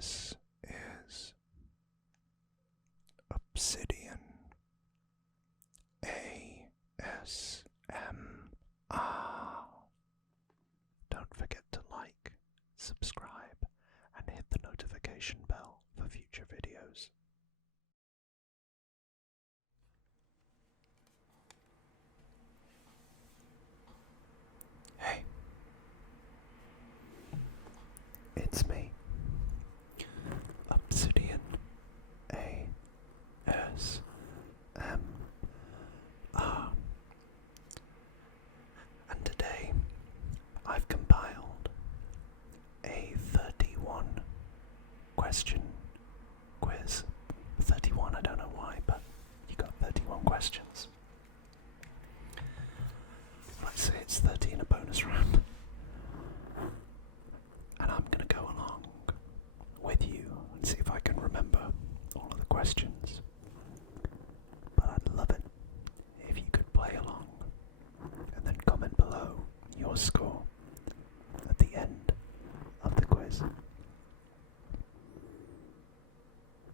This is Obsidian ASMR. Don't forget to like, subscribe, and hit the notification bell for future videos. Hey, it's me, Obsidian ASMR, and today I've compiled a 31 question quiz. 31, I don't know why, but you got 31 questions. Let's say it's 30 in a bonus round. And I'm going to go along with you and see if I can remember all of the questions. But I'd love it if you could play along and then comment below your score at the end of the quiz.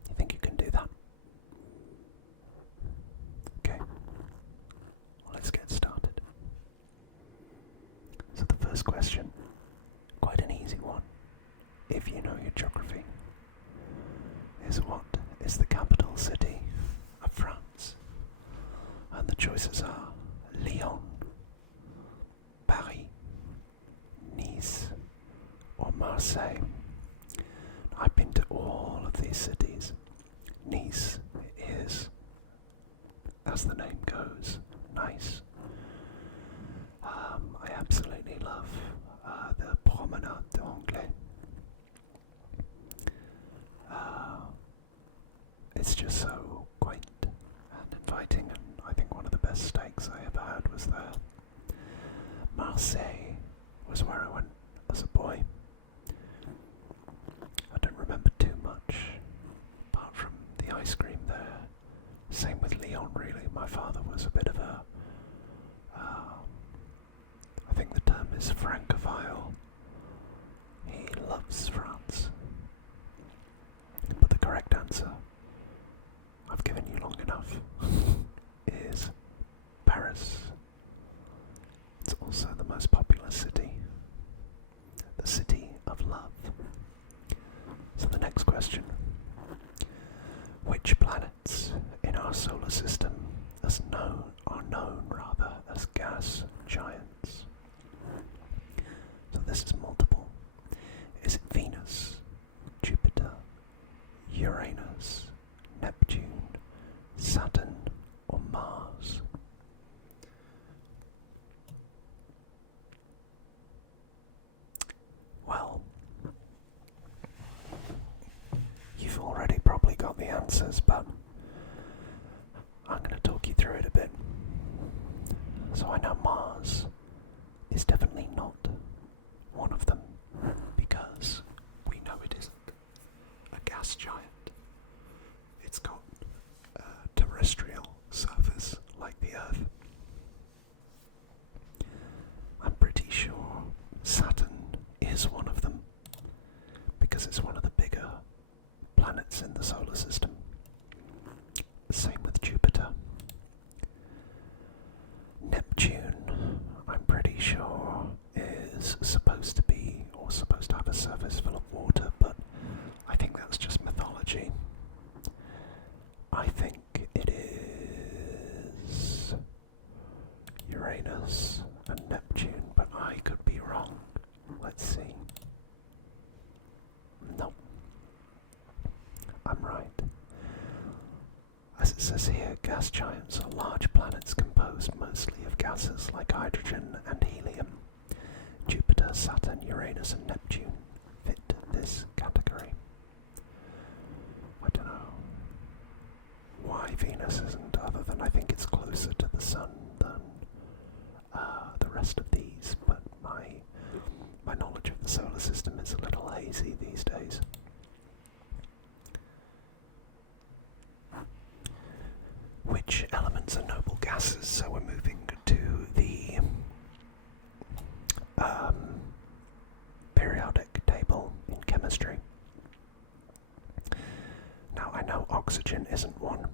You think you can do that? Okay, well, let's get started. So the first question, quite an easy one, if you know your geography, is what is the capital city of France? And the choices are Lyon, Paris, Nice, or Marseille. I've been to all of these cities. Nice is, as the name goes, nice. I absolutely love the Promenade d'Anglais. It's just so quaint and inviting, and I think one of the best steaks I ever had was there. Marseille was where I went as a boy. I don't remember too much, apart from the ice cream there. Same with Lyon, really. My father was a bit of a, I think the term is francophile. He loves France. But the correct answer, I've given you long enough, is Paris. It's also the most popular city. The city of love. So the next question. Which planets in our solar system are known as gas giants? So this is multiple. Is it Venus, Jupiter, Uranus, Neptune, Saturn, or Mars? Well, you've already probably got the answers, but I'm going to talk you through it a bit. So I know Mars is definitely not one of them, because we know it isn't a gas giant. It's got a terrestrial surface like the Earth. I'm pretty sure Saturn is one of them, because it's one of the bigger planets in the solar system. Same with Jupiter. Neptune, I'm pretty sure, is supposed to have a surface full of water, but I think that's just mythology. I think it is Uranus and Neptune, but I could be wrong. Let's see. Nope. I'm right. As it says here, gas giants are large planets composed mostly of gases like hydrogen and helium. Jupiter, Saturn, Uranus, and Neptune fit this category. I don't know why Venus isn't, other than I think it's closer to the Sun than the rest of these, but my knowledge of the solar system is a little hazy these days. Which elements are noble gases? So we're moving to the periodic table in chemistry. isn't one.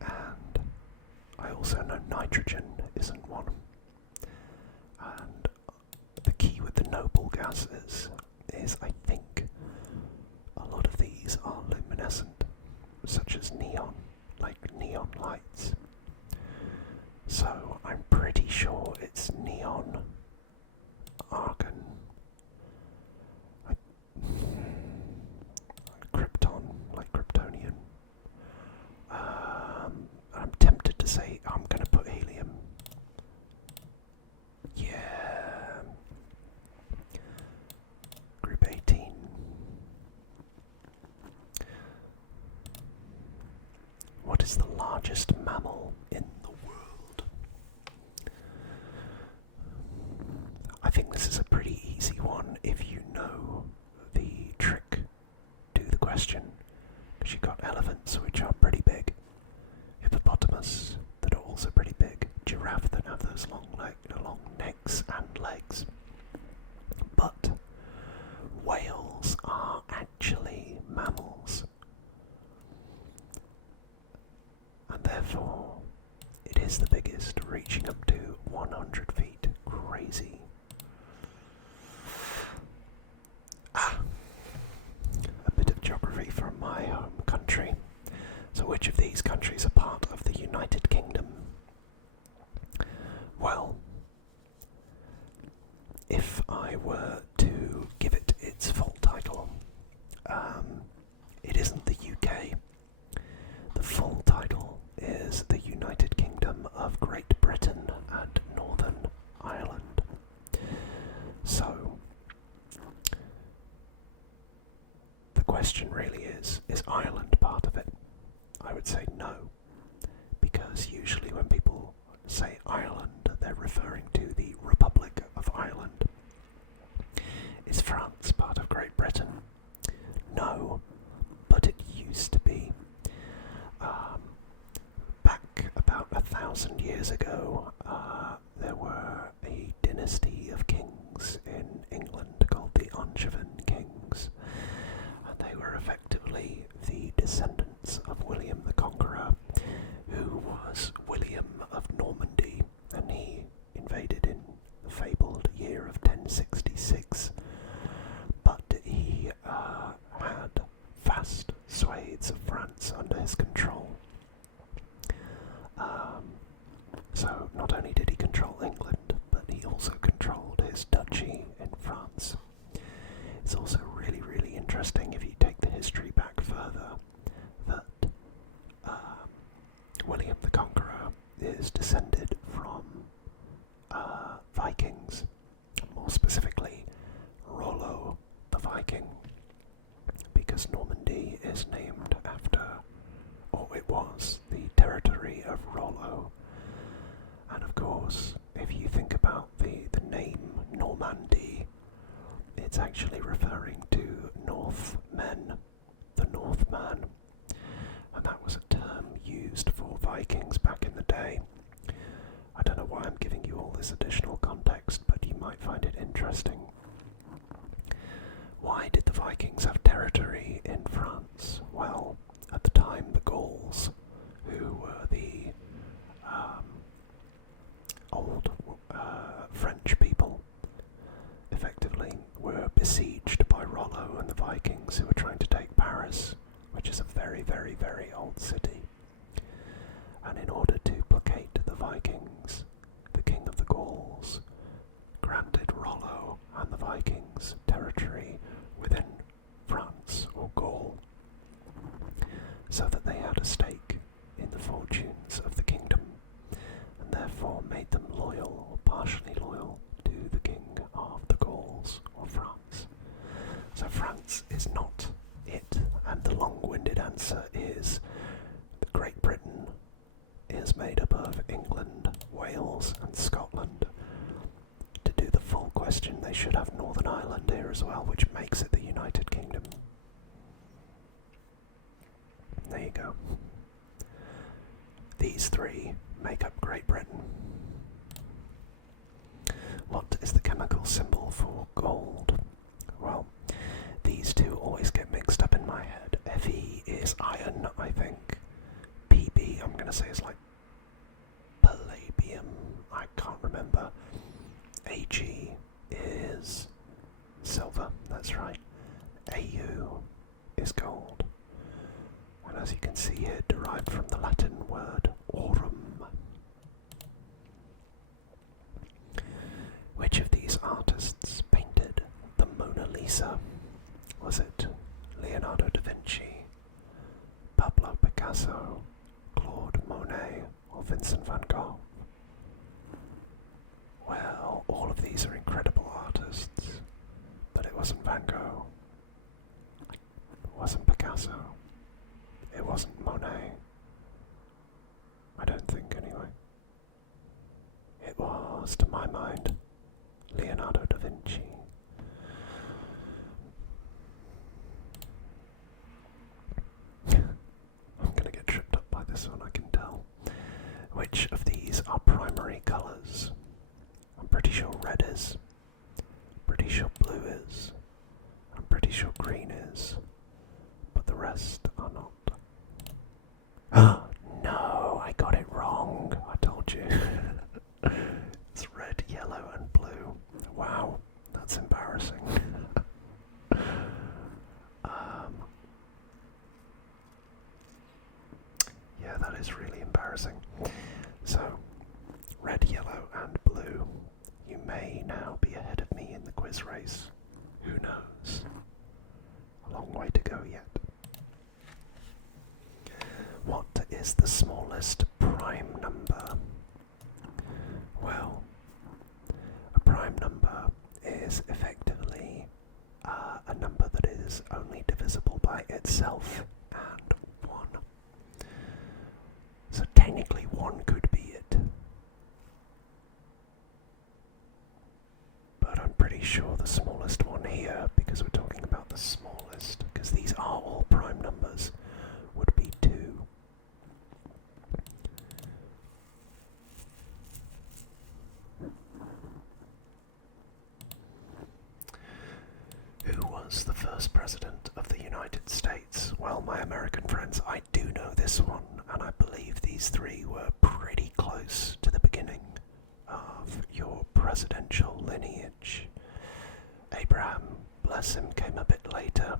And I also know nitrogen isn't one. And the key with the noble gases is I think a lot of these are luminescent, such as neon, like neon lights. So I'm pretty sure it's neon, argon, krypton, like kryptonian. I'm tempted to say I'm going to put helium. Yeah. Group 18. What is the largest mammal in the world? I think this is a pretty easy one if you know the trick to the question. Because you've got elephants, which are pretty big, hippopotamus, that are also pretty big, giraffe that have those long necks and legs. But whales are actually mammals. And therefore, it is the biggest, reaching up to 100 feet. Crazy. A bit of geography from my home country. So which of these countries are part of the United Kingdom? Well, if I were to give it its full title, it isn't the UK. The full title is the United Kingdom of Great Britain and Northern Ireland. So, the question really is Ireland part of it? I would say no, because usually when people say Ireland, they're referring to the Republic of Ireland. Is France part of Great Britain? No, but it used to be. Back about 1,000 years ago, there were a dynasty of kings in England called the Angevin kings, and they were effectively the descendants of William the Conqueror, who was William of Normandy, and he invaded in the fabled year of 1066, but he had vast swathes of France under his control. So not only did he control England, but he also controlled his duchy in France. It's also really, really interesting if you take the history back further that William the Conqueror is descended from Vikings, more specifically Rollo the Viking, because Normandy is named after, or it was, the territory of Rollo. And of course, if you think about the name Normandy, it's actually referring to Northmen, the Northman, and that was a term used for Vikings back in the day. I don't know why I'm giving you all this additional context, but you might find it interesting. Why did the Vikings have territory in France? Well, at the time the Gauls, who were the old French people, effectively were besieged by Rollo and the Vikings, who were trying to take Paris, which is a very, very, very old city. And in order to placate the Vikings, the king of the Gauls granted Rollo and the Vikings territory within France or Gaul, so that they had a stake in the fortunes of the kingdom, and therefore made them loyal or partially loyal to the king of the Gauls or France. So France is not it, and the long-winded answer is that Great Britain is made up of England, Wales and Scotland. To do the full question, they should have Northern Ireland here as well, which makes it the United Kingdom. There you go. These three make up Great Britain. What is the chemical symbol for gold? Well, these two always get mixed up in my head. Fe AG is silver, that's right. AU is gold. And as you can see here, derived from the Latin word aurum. Which of these artists painted the Mona Lisa? Was it Leonardo da Vinci, Pablo Picasso, Claude Monet, or Vincent van Gogh? Well, all of these are incredible artists, but it wasn't Van Gogh, it wasn't Picasso, it wasn't Monet. I don't think, anyway. It was, to my mind, Leonardo da Vinci. I'm gonna get tripped up by this one, I can tell. Which of these are primary colours? I'm pretty sure red is. Pretty sure blue is. I'm pretty sure green is. But the rest are not. No, I got it wrong. I told you. It's red, yellow, and blue. Wow, that's embarrassing. Yeah, that is really embarrassing. So, red, yellow, and blue. You may now be ahead of me in the quiz race. Who knows? A long way to go yet. What is the smallest prime number? Well, a prime number is effectively a number that is only divisible by itself and 1. So technically 1 could be it. But I'm pretty sure the smallest one here, because we're talking about the smallest, because these are all prime numbers, would be 2. Who was the first president of the United States? Well, my American friends, I do know this one, and I believe these 3 were pretty close to the beginning of your presidential lineage. Abraham, bless him, came a bit later,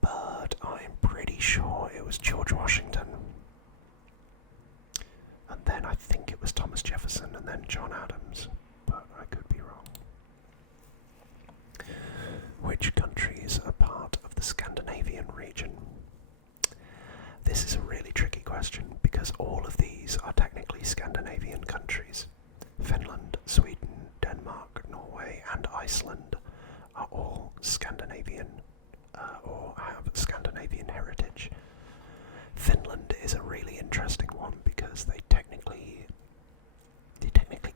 but I'm pretty sure it was George Washington. And then I think it was Thomas Jefferson, and then John Adams, but I could be wrong. Which countries are part of the Scandinavian region? This is a really tricky question because all of these are technically Scandinavian countries. Finland, Sweden, Denmark, Norway, and Iceland are all Scandinavian or have Scandinavian heritage. Finland is a really interesting one because they technically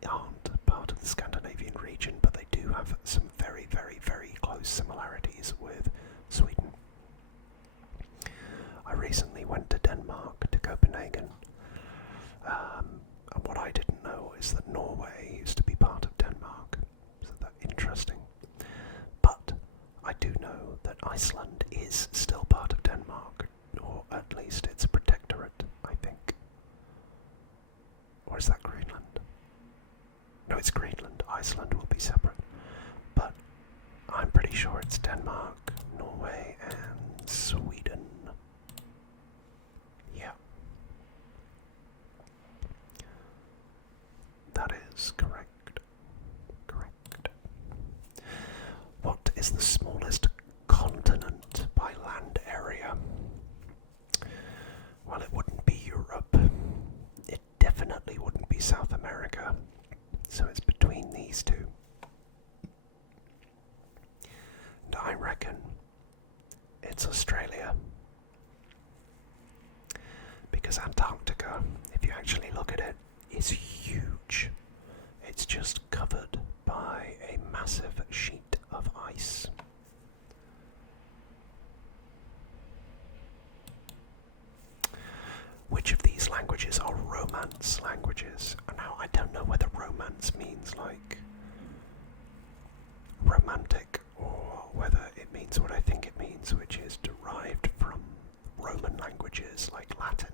aren't part of the Scandinavian region, but they do have some very, very, very close similarities with Sweden. I recently went to Denmark, to Copenhagen, and what I didn't know is that Norway used to be part of Denmark, so that's interesting. But I do know that Iceland is still part of Denmark, or at least it's a protectorate, I think. Or is that Greenland? No, it's Greenland. Iceland will be separate. But I'm pretty sure it's Denmark, Norway, and Sweden. Yeah. That is correct. Correct. What is the smallest continent by land area? Well, it wouldn't be Europe. It definitely wouldn't be South America. So it's between these two. And I reckon it's Australia. Because Antarctica, if you actually look at it, is huge. It's just covered by a massive sheet of ice. Which of these languages are Romance languages? And now I don't know whether Romance means like romantic or whether it means what I think it means, which is derived from Roman languages like Latin.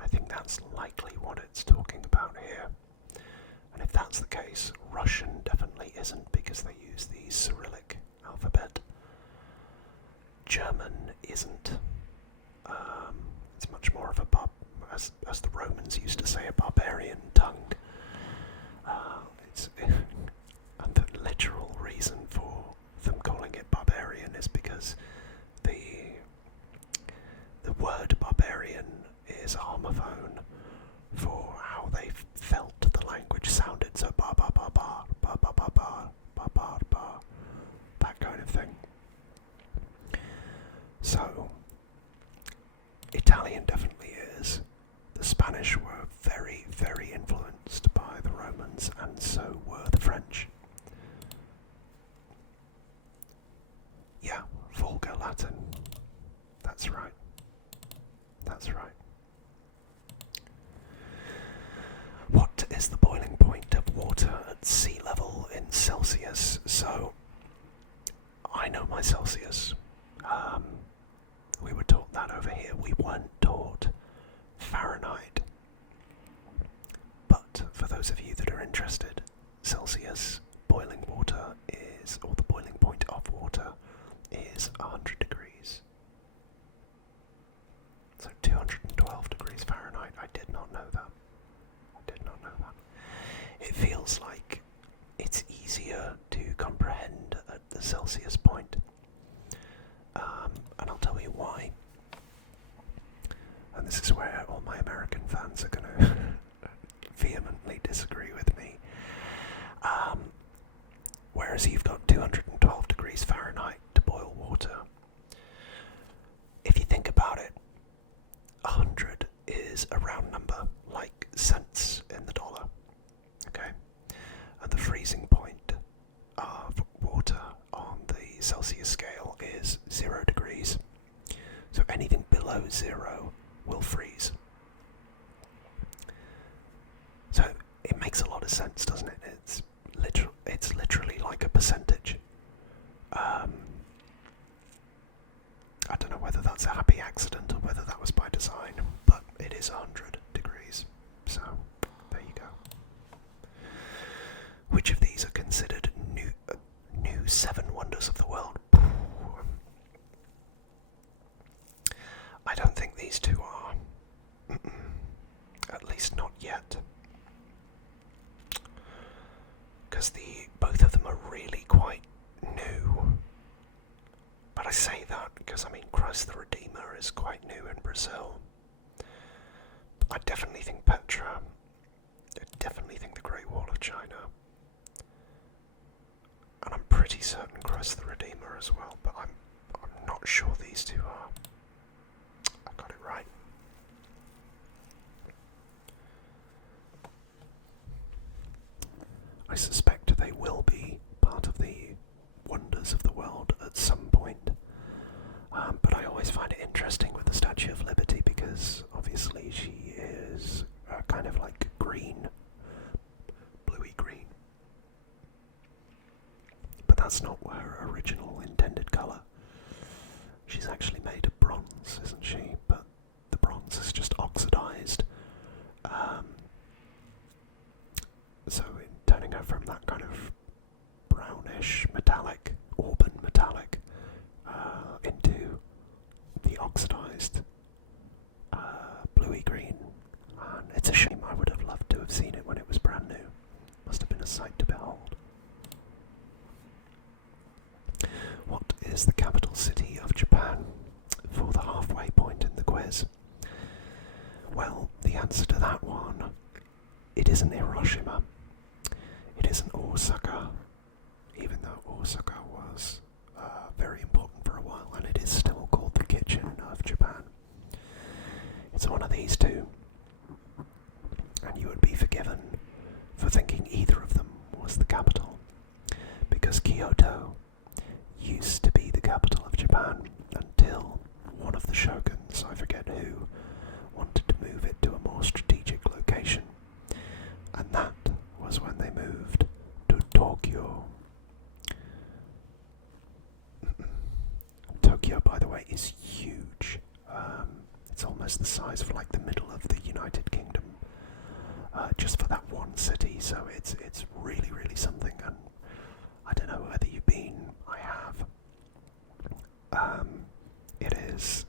I think that's likely what it's talking about here. if that's the case, Russian definitely isn't, because they use the Cyrillic alphabet. German isn't. It's much more of a as the Romans used to say, a barbarian tongue. And the literal reason for them calling it barbarian is because the word barbarian is a homophone for how they felt the language sounded. So bar bar bar bar bar bar bar bar bar bar bar, that kind of thing. So Italian definitely is. The Spanish were very, very influenced by the Romans, and so were the French. Yeah, Vulgar Latin. That's right. That's right. What is the boiling point of water at sea level in Celsius? So, I know my Celsius. We were taught that over here. We weren't taught Fahrenheit. But for those of you that are interested, Celsius boiling water is, or the boiling point of water is 100 degrees. So 212 degrees Fahrenheit. I did not know that. It feels like it's easier to comprehend at the Celsius point. And I'll tell you why. And this is where all my American fans are going to vehemently disagree with me. Whereas you've got 212 degrees Fahrenheit to boil water. If you think about it, 100 is a round number, like cents in the dollar. Okay? And the freezing point of water on the Celsius scale is 0 degrees. So anything below 0 will freeze. So it makes a lot of sense, doesn't it? It's literally like a percentage. I don't know whether that's a happy accident or whether that was by design, but it is 100 degrees. So there you go. Which of these are considered new 7 wonders of the world? I don't think these two are. At least not yet. Because both of them are really quite new. But I say that because, Christ the Redeemer is quite new in Brazil. I definitely think Petra. I definitely think the Great Wall of China. And I'm pretty certain Christ the Redeemer as well, but I'm not sure these two are. I got it right. I suspect they will be part of the wonders of the world at some point. But I always find it interesting with the Statue of Liberty because obviously she is kind of like green, bluey green. But that's not her original intended colour. She's actually made of bronze, isn't she? But the bronze is just oxidised. So in turning her from that kind of brownish metallic, auburn metallic, into the oxidised bluey green. And it's a shame. I would have loved to have seen it when it was brand new. Must have been a sight to behold. What is the capital city of Japan? For the halfway point in the quiz. Well, the answer to that one, it isn't Hiroshima. It isn't Osaka, even though Osaka was very important for a while, and it is still called the kitchen of Japan. It's one of these two, and you would be forgiven for thinking either of them was the capital, because Kyoto used to be the capital of Japan until one of the shoguns, I forget who, wanted to move it to a more strategic location, and that was when they moved to Tokyo. Tokyo, by the way, is huge. It's almost the size of like the middle of the United Kingdom. Just for that one city, so it's really, really something. And I don't know whether you've been. I have. It is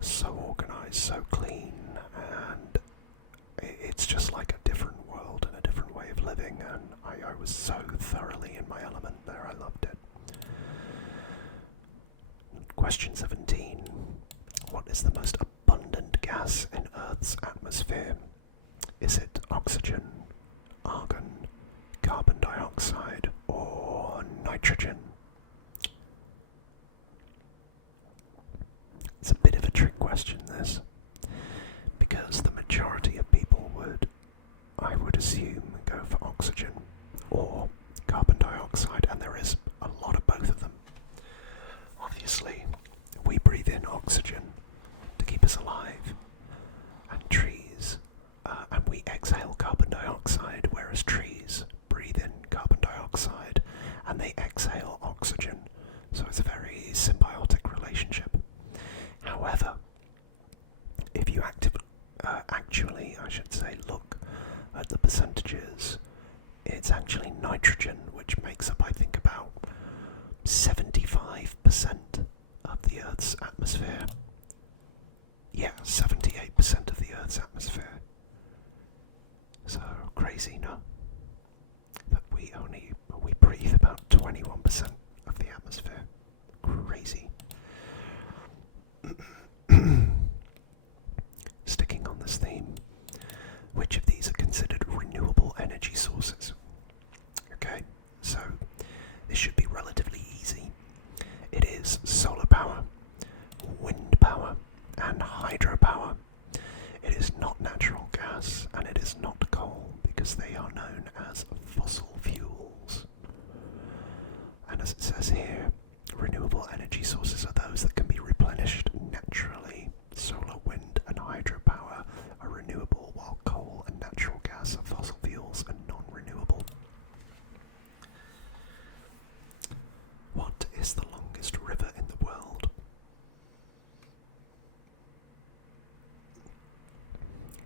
so organised, so clean, and it's just like a different world and a different way of living, and I was so thoroughly in my element there. I loved it. Question 17. What is the most abundant gas in Earth's atmosphere? Is it oxygen, argon, carbon dioxide, or nitrogen? It's a bit of a trick question, this, because the majority of people I would assume, go for oxygen or carbon dioxide, and there is a lot of both of them. Obviously, we breathe in oxygen to keep us alive, and we exhale carbon dioxide, whereas trees breathe in carbon dioxide and they exhale oxygen. So it's a very symbiotic relationship. However, if you actually, I should say, look at the percentages, it's actually nitrogen which makes up, I think, about 75% of the Earth's atmosphere. Yeah, 78% of the Earth's atmosphere. So crazy, no? That we breathe about 21% of the atmosphere. Crazy. Sticking on this theme, which of these are considered renewable energy sources? Okay, so this should be relatively easy. It is solar power, wind power, and hydropower. It is not natural gas, and it is not coal, because they are known as fossil fuels. And as it says here, renewable energy sources are those that can be replenished naturally. Solar, wind, and hydropower are renewable, while coal and natural gas are fossil fuels and non-renewable. What is the longest river in the world?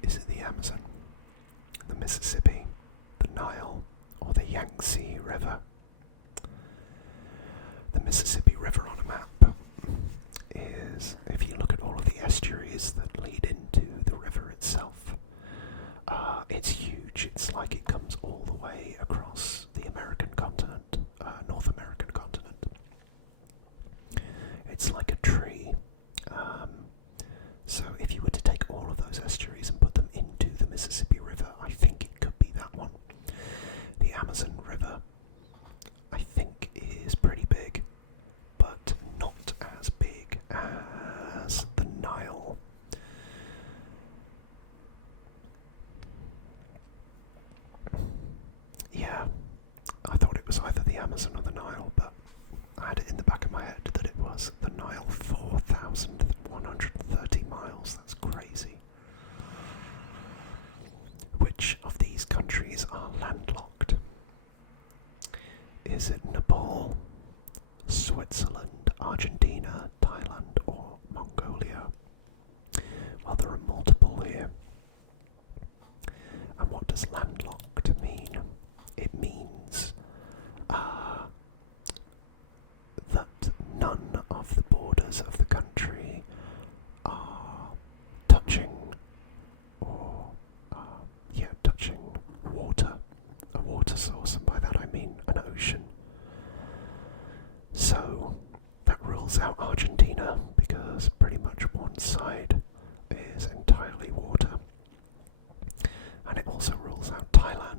Is it the Amazon, the Mississippi, the Nile, or the Yangtze River? The Mississippi River on a map is, if you look at all of the estuaries that lead into the river itself, it's huge. It's like it comes all the way across the American continent, North American continent. It's like a tree. So if you were to take all of those estuaries and put them into the Mississippi River, I think it could be that one. The Amazon River, I think, is pretty big, but not as big as the Nile. Yeah, I thought it was either the Amazon or the Nile, but I had it in the back of my head that it was the Nile. 4,130 miles, that's crazy. Which of these countries are landlocked? Is it Nepal, Switzerland, Argentina, Thailand, or Mongolia? Well, there are multiple here. And what does landlocked mean? It means that none of the borders of the country are touching water, a water source, and by that I mean an ocean. So that rules out Argentina, because pretty much one side is entirely water. And it also rules out Thailand,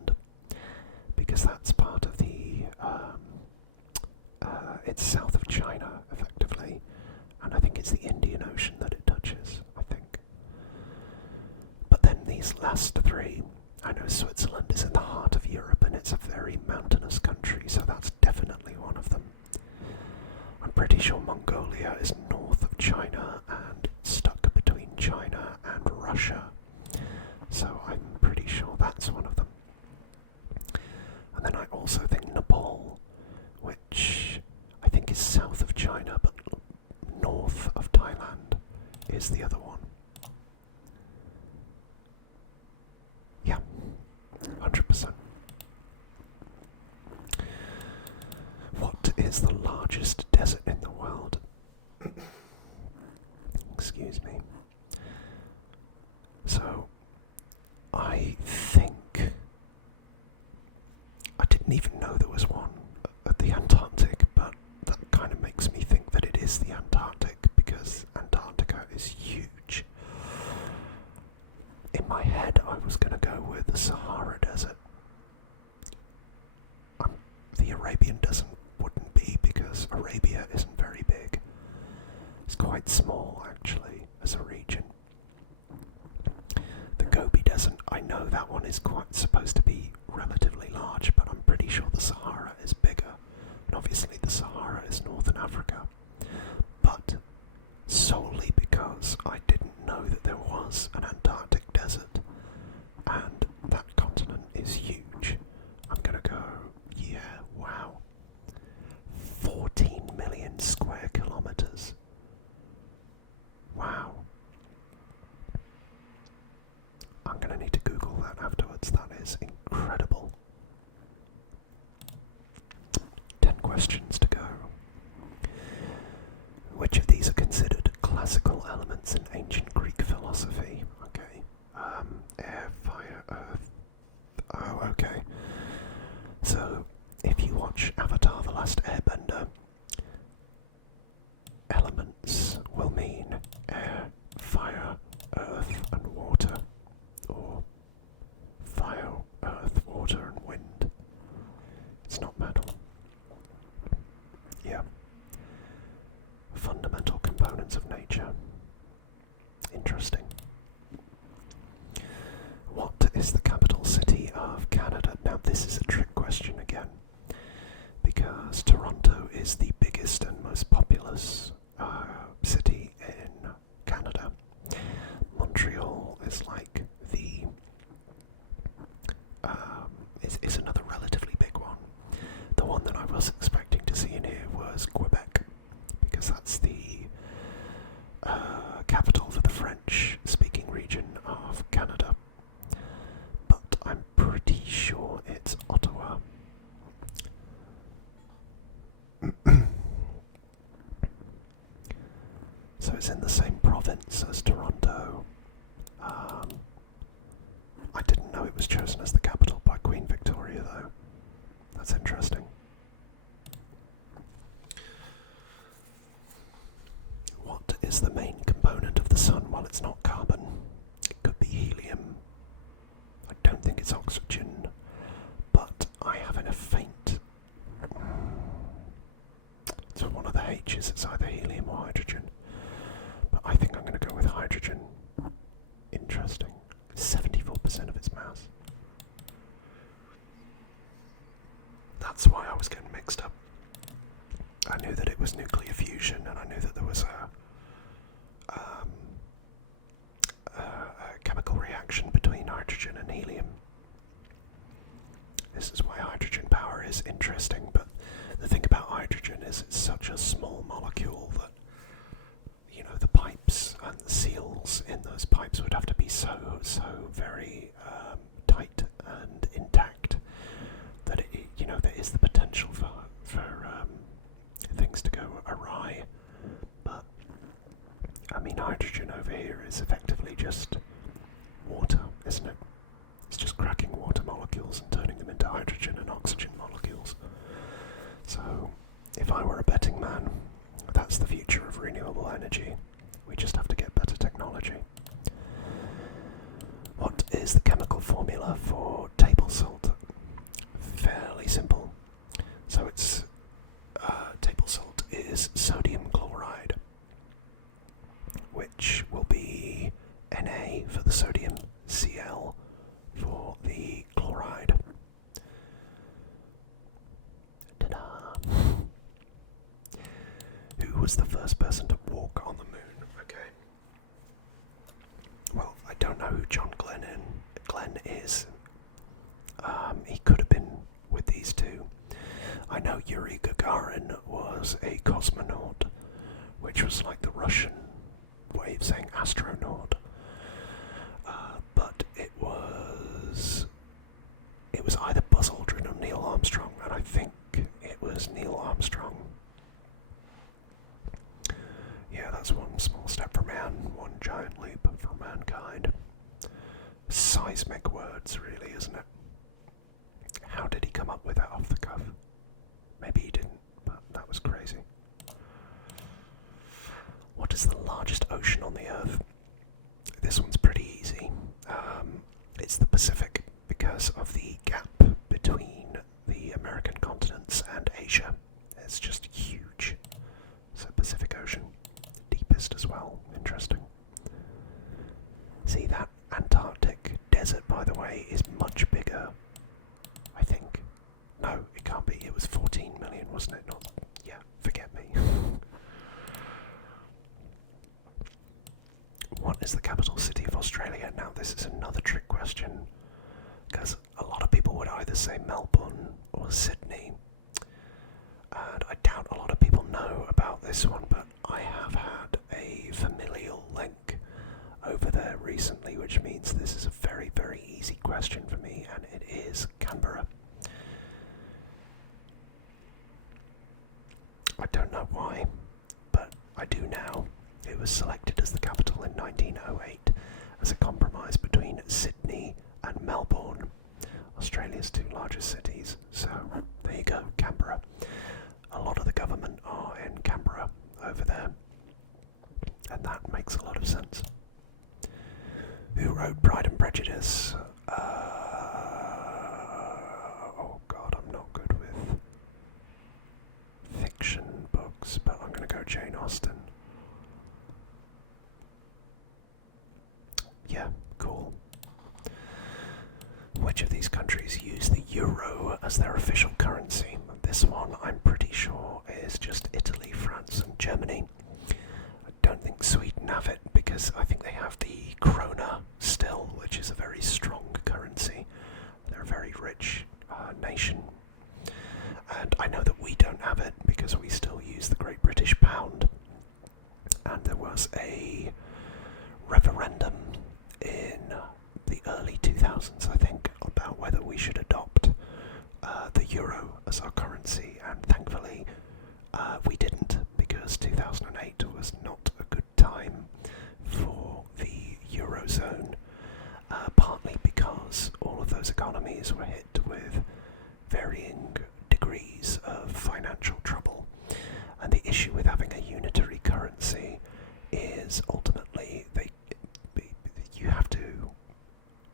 didn't even know there was one at the Antarctic, but that kind of makes me think that it is the Antarctic, because Antarctica is huge. In my head, I was going to go with the Sahara Desert. The Arabian Desert wouldn't be, because Arabia isn't very big. It's quite small, actually, as a region. The Gobi Desert, I know that one is quite supposed to be relatively large, but I'm pretty sure the Sahara is bigger. And obviously the Sahara is northern Africa. But solely because I didn't know that there was an Antarctic desert, and that continent is huge. I'm gonna go, yeah, wow. 14 million square kilometers. Wow. I'm going to need to Google that afterwards. That is incredible. 10 questions to go. Which of these are considered classical elements in ancient Greek philosophy? Okay. Air, fire, earth. Oh, okay. So, if you watch Avatar: The Last Airbender, elements will mean air, fire, earth, and water. Or fire, earth, water, and wind. It's not metal. Yeah. Fundamental components of nature. Interesting. What is the capital city of Canada? Now this is a trick question again, because Toronto is the biggest and most populous city in Canada. Montreal is like the is another relatively big one. The one that I was expecting to see in here was Quebec, because that's the capital for the French-speaking region of Canada. But I'm pretty sure it's Ottawa. So it's in the same province as Toronto. I didn't know it was chosen as the capital by Queen Victoria, though. That's interesting. What is the main component of the sun? Well, it's not carbon. It could be helium. I don't think it's oxygen, but I have a faint... It's one of the H's. It's either helium or hydrogen. But I think I'm going to go with hydrogen. Interesting. 74% of its mass. That's why I was getting mixed up. I knew that it was nuclear fusion, and I knew that there was a chemical reaction between hydrogen and helium. This is why hydrogen power is interesting, but the thing about hydrogen is it's such a small molecule that, you know, the pipes and the seals in those pipes would have to be so very tight and intact that it, you know, there is the potential for things to go awry. But I mean, hydrogen over here is effectively just water, isn't it? It's just cracking water molecules and turning them into hydrogen and oxygen molecules. So, if I were a betting man, that's the future of renewable energy. We just have to get better technology. What is the chemical formula for table salt? Fairly simple. So it's table salt is sodium chloride, which will be Na for the sodium, Cl for the chloride. Ta-da! Who was the first person to walk on the moon? Okay. Well, I don't know who John Glenn is. He could have been with these two. I know Yuri Gagarin was a cosmonaut, which was like the Russian way of saying astronaut. But it was either Buzz Aldrin or Neil Armstrong, and I think it was Neil Armstrong. Yeah, that's one small step for man, one giant leap for mankind. Seismic words, really, isn't it? How did he come up with that off largest ocean on the Earth? This one's pretty easy. It's the Pacific because of the gap between the American continents and Asia. It's just huge. So Pacific Ocean, deepest as well. Interesting. See, that Antarctic desert, by the way, is much bigger, I think. No, it can't be. It was 14 million, wasn't it? Not, yeah, forget me. What is the capital city of Australia? Now, this is another trick question, because a lot of people would either say Melbourne or Sydney. And I doubt a lot of people know about this one, but I have had a familial link over there recently, which means this is a very, very easy question for me, and it is Canberra. I don't know why, but I do now. It was selected as the capital in 1908 as a compromise between Sydney and Melbourne, Australia's two largest cities. So there you go, Canberra. A lot of the government are in Canberra over there, and that makes a lot of sense. Who wrote Pride and Prejudice? Oh god, I'm not good with fiction books, but I'm going to go Jane Austen. Yeah, cool. Which of these countries use the euro as their official currency? This one, I'm pretty sure, is just Italy, France, and Germany. I don't think Sweden have it, because I think they have the krona still, which is a very strong currency. They're a very rich nation. And I know that we don't have it, because we still use the Great British Pound. And there was a referendum in the early 2000s, I think, about whether we should adopt the euro as our currency, and thankfully we didn't, because 2008 was not a good time for the eurozone, partly because all of those economies were hit with varying degrees of financial trouble, and the issue with having a unitary currency is ultimately you have to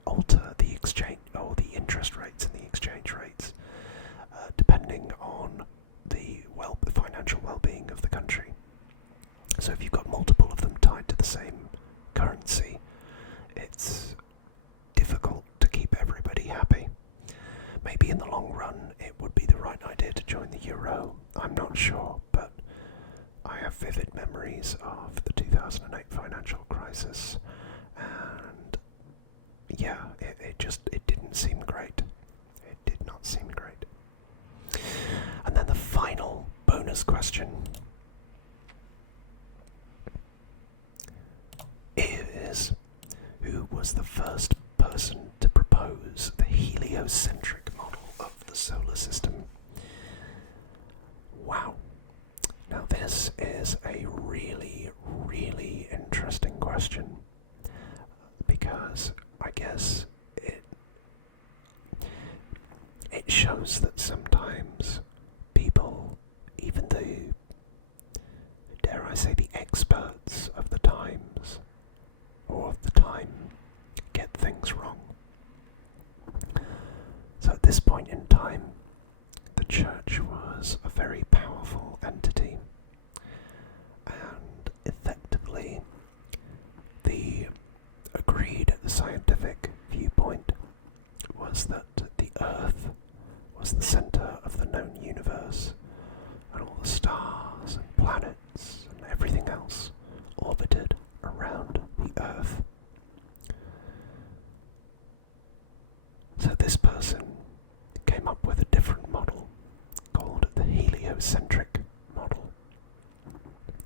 alter the exchange or the interest rates and the exchange rates depending on the financial well-being of the country. So if you've got multiple of them tied to the same currency, it's difficult to keep everybody happy. Maybe in the long run it would be the right idea to join the euro. I'm not sure, but I have vivid memories of the 2008 financial crisis, and yeah, it didn't seem great. It did not seem great. And then the final bonus question is, who was the first person to propose the heliocentric model of the solar system? Wow. Now this is a really, really interesting question, because I guess it shows that sometimes people, even the, dare I say, the experts of the times, or of the time, get things wrong. So at this point in time, the church was a very powerful entity, and effectively the agreed scientific viewpoint was that the Earth was the centre of the known universe, and all the stars and planets and everything else orbited around the Earth. So this person came up with a different model called the heliocentric model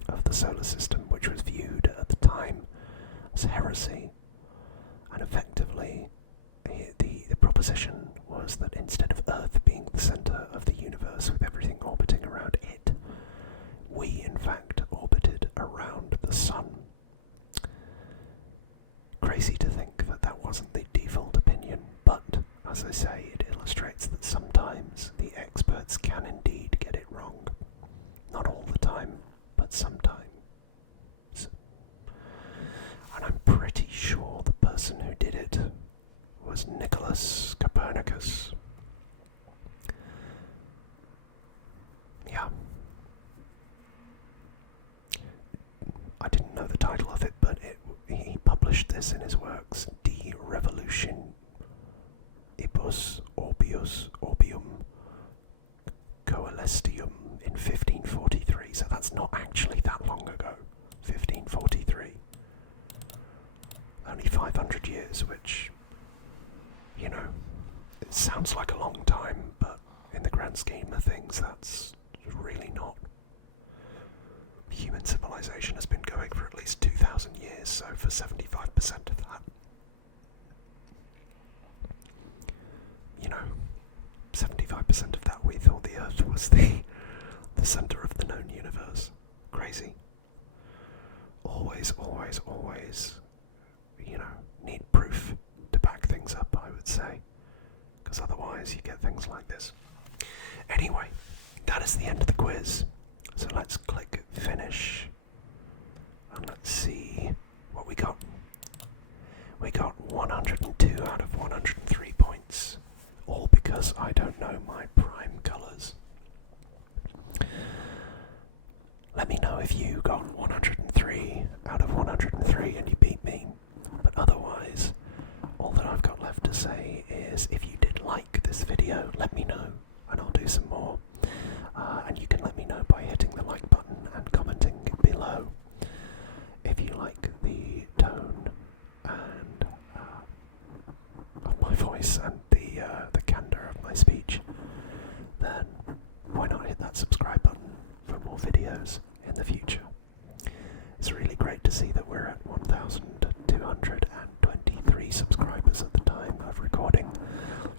of the solar system, which was viewed at the time as heresy, and effectively the proposition was that instead of Earth being the centre of the universe with everything orbiting around it, we in fact orbited around the Sun. Crazy to think that that wasn't the default opinion, but as I say, it illustrates that sometimes the experts can indeed get it wrong. Not all the time, but sometimes. was Nicholas Copernicus. Yeah. I didn't know the title of it, but he published this in his works, De Revolutionibus Orbium Coelestium in 1543, so that's not actually that long ago. 1543. Only 500 years, which, you know, it sounds like a long time, but in the grand scheme of things, that's really not. Human civilization has been going for at least 2,000 years, so for 75% of that, you know, 75% of that we thought the Earth was the centre of the known universe. Crazy. Always, you know, need proof to back things up, I would say, because otherwise you get things like this. Anyway, that is the end of the quiz. So let's click finish, and let's see what we got. We got 102 out of 103 points, all because I don't know my prime colours. Let me know if you got 103 out of 103 and you beat me, but otherwise, all that I've got left to say is if you did like this video, let me know, and I'll do some more. And you can let me know by hitting the like button and commenting below if you like the tone and of my voice and the candour of my speech. Then why not hit that subscribe button for more videos in the future? It's really great to see that we're at 1,223 subscribers at the time of recording.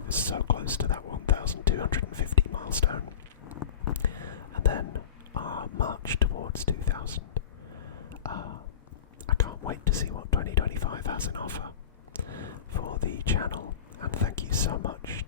We're so close to that 1,250 milestone. And then our march towards 2,000. I can't wait to see what 2025 has in offer for the channel, and thank you so much